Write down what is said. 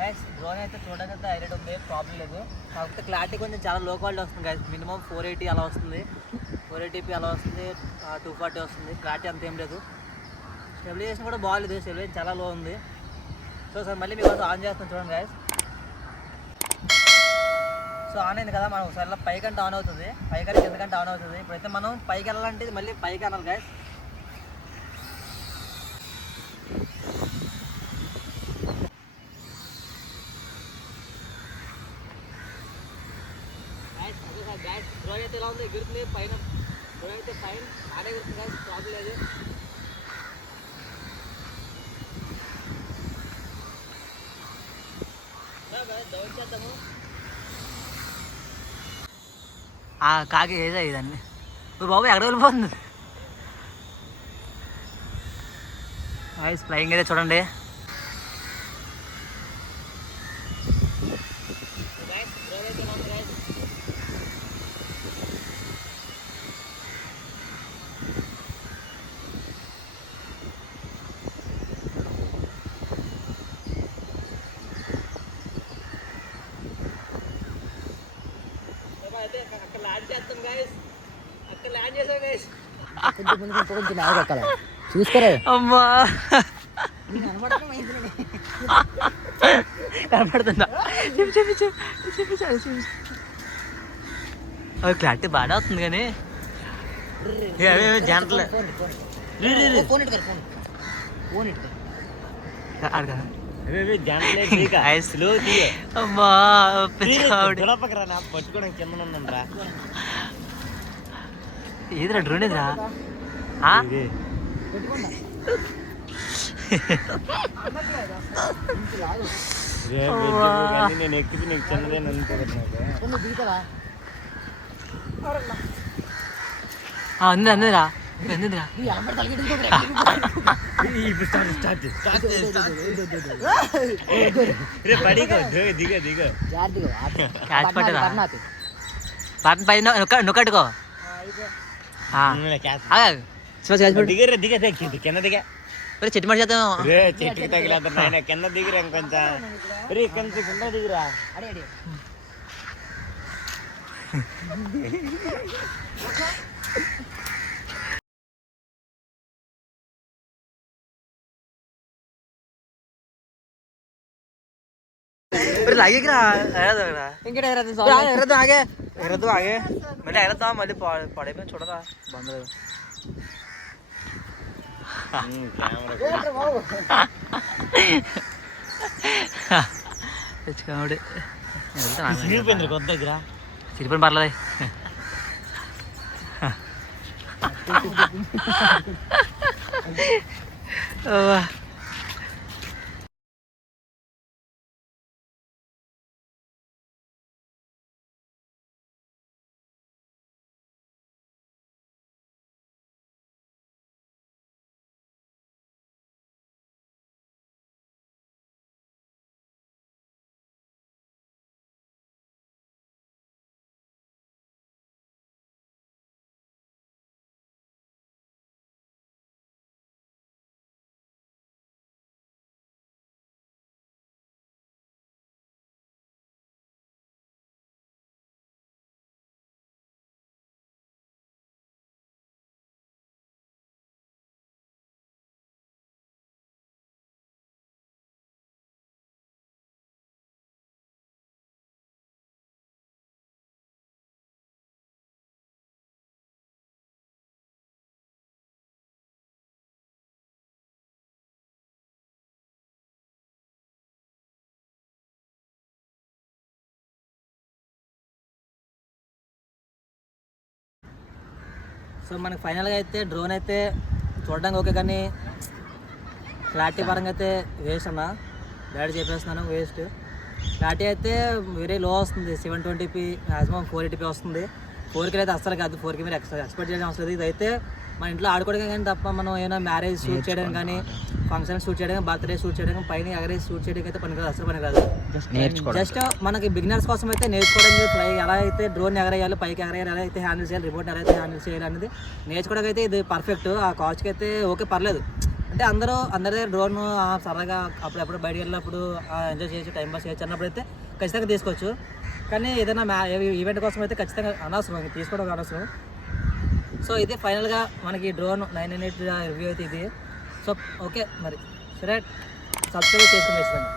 Guys drone అయితే చూడడానికి అయితే హైలైట్ ఉంది, ప్రాబ్లం లేదు. కాకపోతే క్లారిటీ కొంచెం చాలా లో క్వాలిటీ వస్తుంది గైస్. మినిమం 480 అలా వస్తుంది, 480p అలా వస్తుంది, 240 వస్తుంది. క్లారిటీ అంత ఏం లేదు. స్టెబిలైజేషన్ కూడా బాగాలేదు, స్టెబిలైజేషన్ చాలా లో ఉంది. సో సార్ మళ్ళీ మీకు ఆన్ చేస్తాను చూడండి గైస్. సో ఆన్ అయింది కదా, మనం ఒకసారి పైకంటే ఆన్ అవుతుంది, పైకంటే కిందకంటే ఆన్ అవుతుంది. ఇప్పుడైతే మనం పైకి వెళ్ళాలంటే మళ్ళీ పైకి అనాలి గైస్. డ్రోన్ అయితే ఇలా ఉంది, ఎగురుతుంది పైన. డ్రోన్ అయితే పైన ఆడే ఎగురుతుంది గైస్, ప్రాబ్లం లేదు. డౌన్ చేద్దాము. కాకి ఏదా ఇదండి బాబు, ఎక్కడ వెళ్ళిపోతుంది గైస్. ఫ్లయింగ్ అయితే చూడండి. అక్కడ ల్యాండ్ చేస్తాం గైస్, అక్కడ ల్యాండ్ చేసాం గైస్. కొంచెం అక్కడ చూసుకోరా అమ్మా, కనపడుతుందా? చెప్పి క్లారిటీ బాగా వస్తుంది కానీ జంటలు పట్టుకోవడం కింద ఉందంరా. ఏదిరా డ్రోన్ ఎదురా నేను ఎక్కితే నీకు చిన్నదే అందరా ఎందుకురా పైన నొక్కట్టుకో కింద దిగా చెట్టు మాట చేద్దాం. చెట్టుకి తగిలేద్దాం కింద దిగిరా, ఇంకొంచెం కింద దిగిరా. ఆగే మళ్ళీ ఎగరద్దా, మళ్ళీ పడైపోయి చూడరా బంద్ తెచ్చుకోడి దగ్గర చిరిపోయిన పర్లేదు. సో మనకి ఫైనల్గా అయితే డ్రోన్ అయితే చూడడానికి ఓకే, కానీ క్లారిటీ పరంగా అయితే వేస్ట్ అన్న. డాడీ చెప్పేస్తున్నాను వేస్ట్. క్లారిటీ అయితే వెరీ లో వస్తుంది, 720p మ్యాక్సిమం 480p వస్తుంది. 4K అయితే అస్సలు కాదు, 4K మీరు ఎక్స్పెక్ట్ చేయడం అవసరం లేదు. ఇదైతే మన ఇంట్లో ఆడుకోవడం కానీ తప్ప మనం ఏమైనా మ్యారేజ్ షూట్ చేయడం కానీ, ఫంక్షన్ షూట్ చేయడం, బర్త్డే షూట్ చేయడం, పైన ఎగరేజ్ షూట్ చేయడానికి అయితే పనికిరాదు, అసలు పనికిరాదు. జస్ట్ మనకి బిగినర్స్ కోసం అయితే నేర్చుకోవడానికి ఫ్లై ఎలా అయితే డ్రోన్ ఎగరేయాలి, పైకి ఎగరేయాలి, ఎలా అయితే హ్యాండిల్ చేయాలి, రిమోట్ ఎలా అయితే హ్యాండిల్ చేయాలి అనేది నేర్చుకోవడానికి అయితే ఇది పర్ఫెక్ట్. ఆ కాస్ట్కి అయితే ఓకే పర్లేదు, అంటే అందరి దగ్గర డ్రోన్ సరదాగా అప్పుడెప్పుడు బయటికి వెళ్ళినప్పుడు ఎంజాయ్ చేయొచ్చు, టైం పాస్ చేయొచ్చు అన్నప్పుడు అయితే ఖచ్చితంగా తీసుకోవచ్చు. కానీ ఏదైనా ఈవెంట్ కోసం అయితే ఖచ్చితంగా అనవసరం, తీసుకోవడం అనవసరం. సో ఇది ఫైనల్గా మనకి డ్రోన్ 998 రివ్యూ అయితే ఇది. సో ఓకే మరి సరే, సబ్స్క్రైబ్ చేసుకుని వేస్తాను.